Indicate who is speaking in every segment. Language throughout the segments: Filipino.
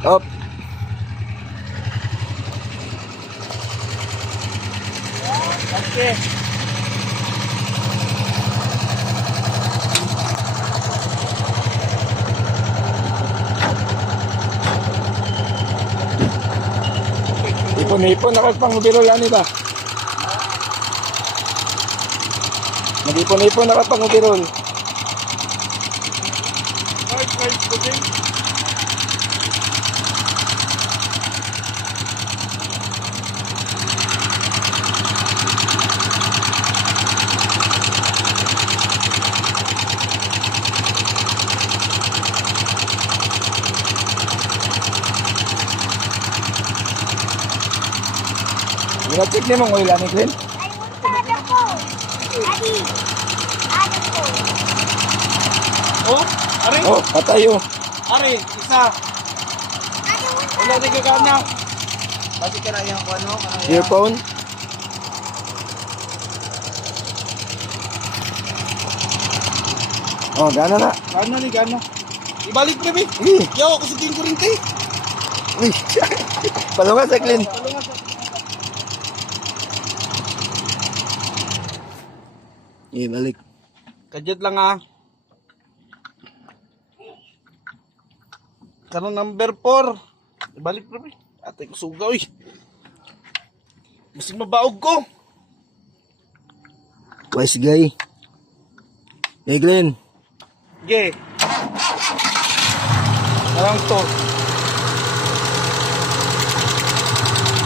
Speaker 1: Up.
Speaker 2: Okay.
Speaker 1: Ipon-ipon ako pang mobilo yan iba. Nag-ipon-ipon ako pang mobilo ubirol.
Speaker 2: Right, right, okay.
Speaker 1: Ginag-check niyo mong oil ani clean.
Speaker 3: Ay, munta na po. Adi. Ano po?
Speaker 2: Oh, ari,
Speaker 1: Oh, patay oh.
Speaker 2: ari, isa. Wala na gagana.
Speaker 4: Kasi ka na yung ano.
Speaker 1: Earphone. Oh, gana na.
Speaker 2: Gana ni gana. Ibalik na, be.
Speaker 1: Sige.
Speaker 2: Yaw, ako sa ko rin, te.
Speaker 1: Uy. Palungan sa clean. Eh, balik.
Speaker 2: Kadyat lang ah. Karon number 4. Ibalik na, be. Ate ko sugaw, eh. Masig mabaog ko.
Speaker 1: Wise guy. Hey, Glenn.
Speaker 2: Ge. Parang to.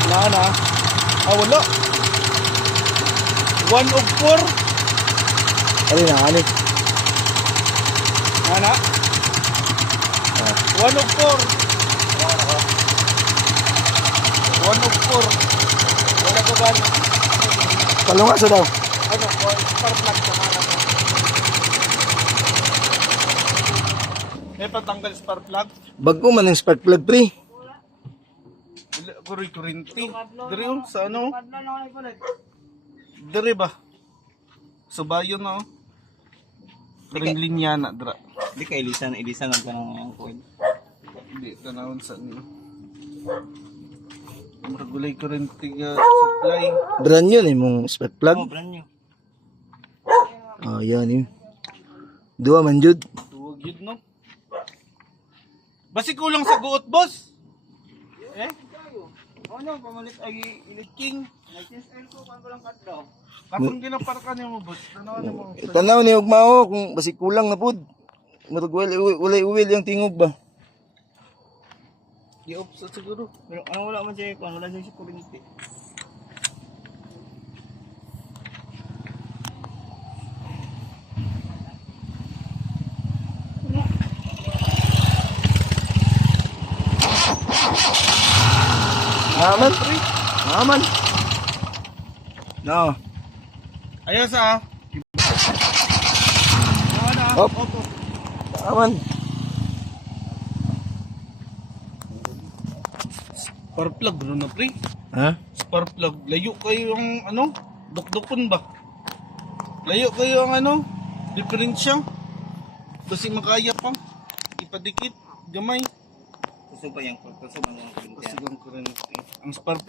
Speaker 2: Wala na. Ah, wala. One of four.
Speaker 1: Ano na, ano?
Speaker 2: Ana. One of four. One of four. Wala ka ba?
Speaker 1: Palungan sa daw.
Speaker 2: Ano? Spark plug sa mana mo. May patanggal spark plug.
Speaker 1: Bago man ang spark plug, pre.
Speaker 2: Wala ko rin kurinti. Dari oh, sa ano? Dari ba? Subayon na oh. Karing linya na, dra.
Speaker 4: Hindi ka ilisan, ilisan lang ka ng coin.
Speaker 2: Hindi, tanawon sa niyo. Magulay kurinti nga supply.
Speaker 1: Brand yun, eh, mong spark
Speaker 4: Oh,
Speaker 1: plug.
Speaker 4: brand new.
Speaker 1: Oh, yan, eh. Dua man, jud.
Speaker 2: Tuwag yun, no? Basi kulang sa guot, boss! Eh? Ano, pamalit ay iliking.
Speaker 4: Nag-SL ko, kung walang cut daw.
Speaker 2: Kapag ginaparka niyo mo, boss, tanawan niyo mo.
Speaker 1: Tanaw ni Ugmao kung basi kulang na pud. Murag wala uwil yung tingog ba.
Speaker 2: Di-off sa siguro.
Speaker 4: Pero ano wala man siya, kung wala siya kurinti.
Speaker 1: Aman, pre. Aman. No.
Speaker 2: Ayos ah. Ano,
Speaker 1: Op.
Speaker 2: Spark plug, ano na pre?
Speaker 1: Ha?
Speaker 2: Spark plug. Layo kayo yung ano? Dukdukon ba? Layo kayo ang ano? Diferensya. Kasi makaya pa. Ipadikit. Gamay.
Speaker 4: Kusog pa yung kusog ang kurinti.
Speaker 2: Kasi ang kurente. Ang spark